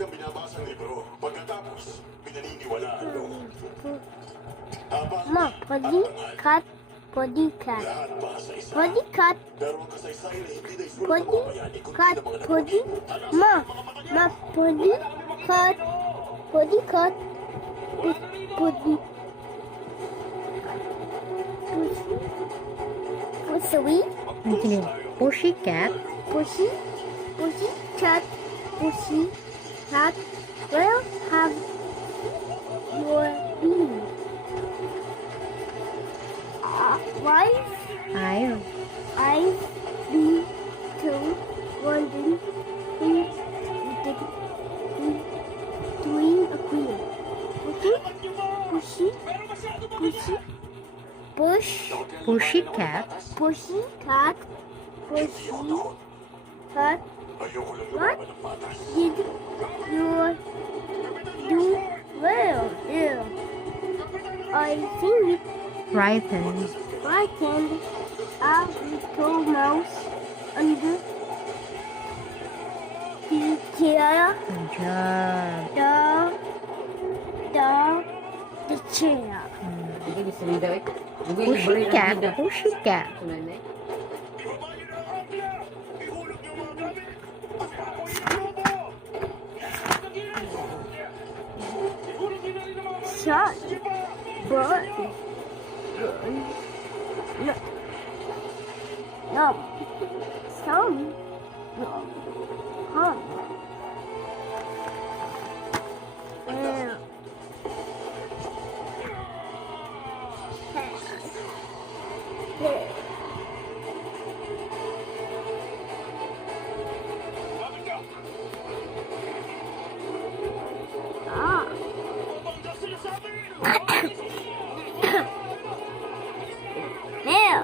kang binabasa ng libro. Pagkatapos, pinaniniwalaan mo. Habang Ma, podikat. Podikat. lahat para sa isa. Podikat. Pero ang kasaysayan ay hindi na isulat ng Podi. mabayani kundi Kat. ng mga Podi. Ma. Ma. Podikat. Podikat. Podi. What's the we? Pussycat. Pussy. Pussy. Cat. Pussy. Cat. Will have your bean. Wife. I be to London in doing a queen. Okay? Pushy. Pushy. Push. Pussycat. Pushy cat. Pushy cat. Ayoko lang What? lumaban ng patas. Did you do well? Yeah. I think Frightened. frightened a little mouse under the chair. Good job. The chair. Pussycat. Pussycat. Shut. But no. Some. No. Hum. Yeah. Ah. There.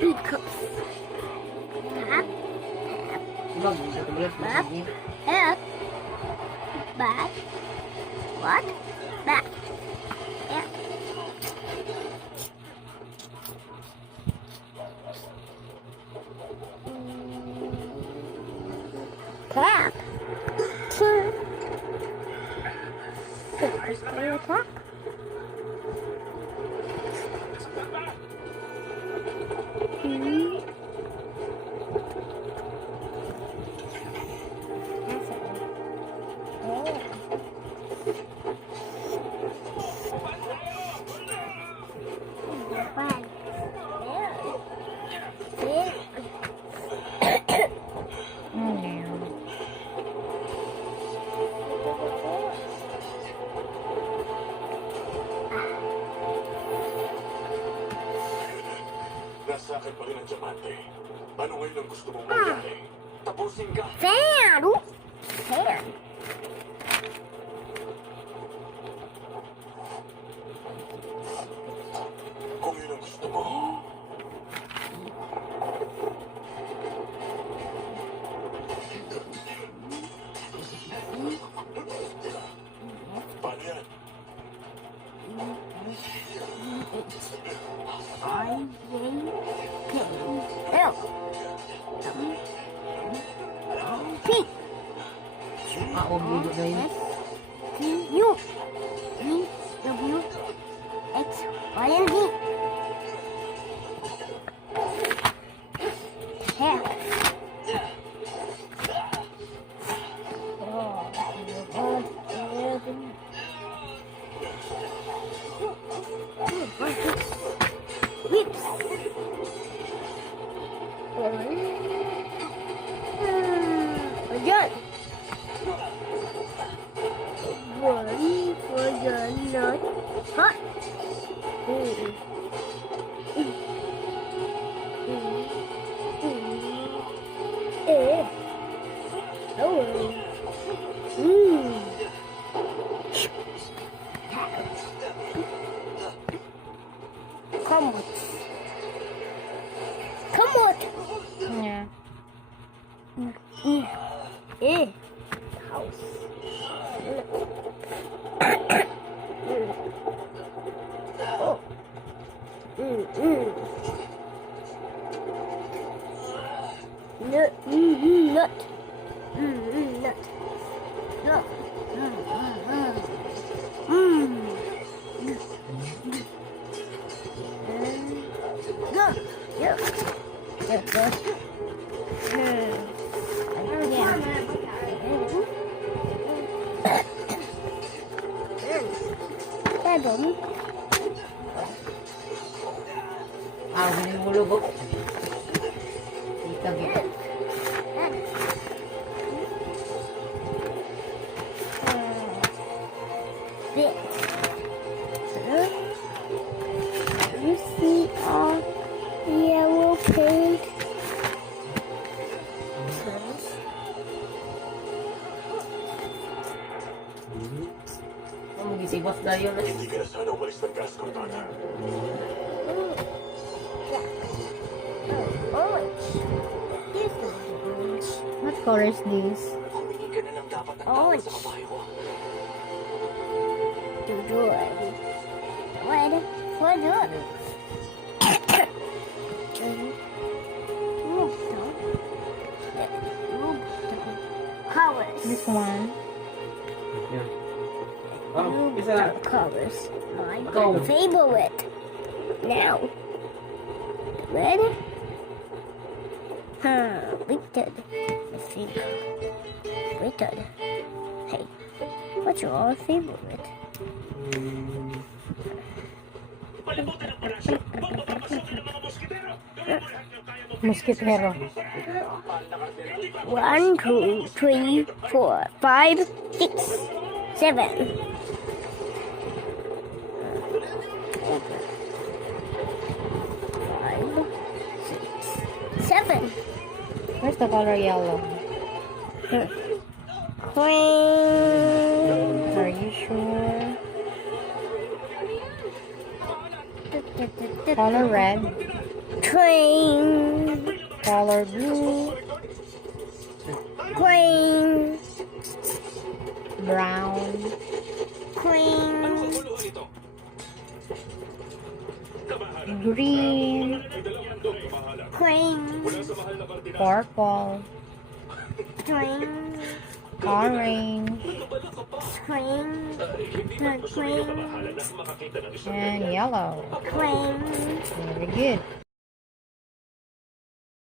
Because back, back, what? Back. Yeah. Clap. Clap. Nasa akin pa rin ang diamante. Ano ngayon ang gusto mong mangyari? Tapusin ka. Fan. Fan. Kung yun ang gusto mo. Paano yan? P. Budo na yun. S. T. U. V. W. X. Y. and Z. Hair. Whips. Again. One for the nut. Hot. Come on. Come on. Yeah. House. Oh. 7. Hindi mo lubog. Ikaw ito. This. You see all yellow paint? Magisibas na yun. Hindi ka na sana umalis ng gas, Cortana. Orange. Here's the orange. What color is this? Humingi ka na lang dapat ng Oh. tawad sa kabayo ko. Red. Red. For good. Colors. This one. Isa na. Colors. My Go. favorite. Now. Red. Wicked. I think. Wicked. Hey, what's your favorite? Mosquitero. 1, 2, 3, 4, 5, 6, 7. 5, 6, 7. Where's the color yellow? Queen. Are you sure? Color red. Train. Color blue. Queen. Brown. Queen. Green. Queen. Purple. Queen. Orange. Queen. Queen. And yellow. Queen. Very good.